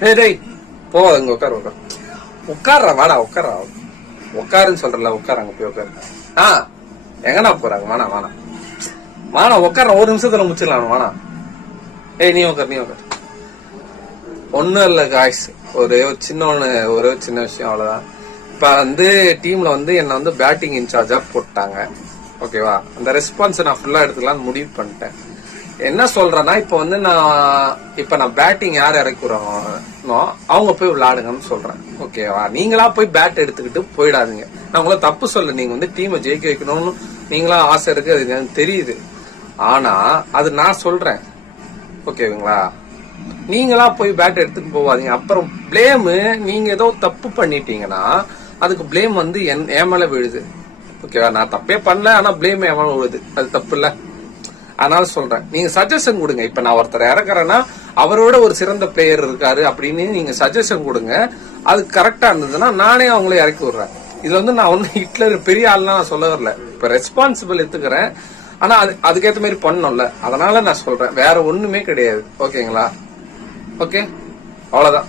டேய் போ இங்க உட்கார்ற வாடா உட்காருன்னு சொல்றல உட்கார அங்க போய் உட்காரு. எங்கண்ணா போறாங்க வானா உட்கார ஒரு நிமிஷத்துல முடிச்சிடலாம் வானா. ஏய் நீ உட்கார் ஒண்ணும் இல்ல காய்ஸ், ஒரே சின்ன விஷயம் அவ்வளவுதான். இப்ப டீம்ல என்ன பேட்டிங் இன்சார்ஜா போட்டாங்க. ஓகேவா, அந்த ரெஸ்பான்ஸ் நான் ஃபுல்லா எடுத்துக்கலாம்னு முடிவு பண்ணிட்டேன். என்ன சொல்றேன்னா இப்ப நான் பேட்டிங் யார் இறக்குறோம் அவங்க போய் விளையாடுங்கன்னு சொல்றேன். ஓகேவா, நீங்களா போய் பேட் எடுத்துக்கிட்டு போயிடாதீங்க. நான் உங்களை தப்பு சொல்ல, நீங்க டீமை ஜெயிக்க வைக்கணும்னு நீங்களா ஆசை இருக்கு, அது எனக்கு தெரியுது. ஆனா அது நான் சொல்றேன். ஓகேங்களா, நீங்களா போய் பேட் எடுத்துட்டு போவாதீங்க. அப்புறம் பிளேம் நீங்க ஏதோ தப்பு பண்ணிட்டீங்கன்னா அதுக்கு பிளேம் என் மேல விழுது. ஓகேவா, நான் தப்பே பண்ணல, ஆனா பிளேம் என் மேல விழுது, அது தப்பு இல்ல. அதனால சொல்றேன், நீங்க சஜஷன் கொடுங்க. இப்ப நான் ஒருத்தர் இறக்குறேன்னா அவரோட ஒரு சிறந்த பிளேயர் இருக்காரு அப்படின்னு நீங்க சஜஷன் கொடுங்க. அது கரெக்டா இருந்ததுன்னா நானே அவங்கள இறக்கி விடுறேன். இதுல நான் ஹிட்லர் பெரிய ஆள்லாம் நான் சொல்ல வரல. இப்ப ரெஸ்பான்சிபிள் எடுத்துக்கிறேன், ஆனா அதுக்கேற்ற மாதிரி பண்ணணும்ல, அதனால நான் சொல்றேன், வேற ஒண்ணுமே கிடையாது. ஓகேங்களா, ஓகே, அவ்வளவுதான்.